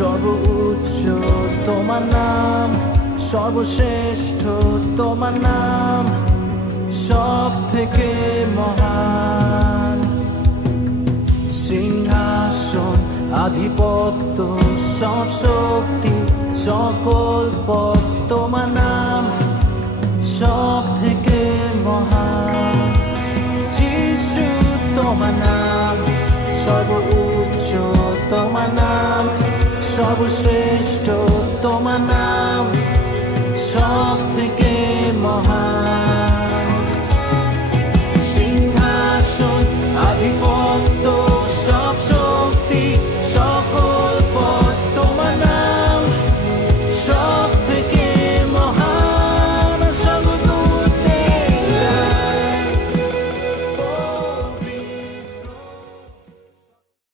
সর্বোচ্চ তোমার নাম, সর্বশ্রেষ্ঠ তোমার নাম, সব থেকে মহান। সিংহাসন, আধিপত্য, সব শক্তি, সকল পদ তোমার নাম, সব থেকে মহান। যিশু তোমার নাম, সর্বোচ্চ তোমার নাম, সর্বশ্রেষ্ঠ তোমার নাম, সব থেকে মহান।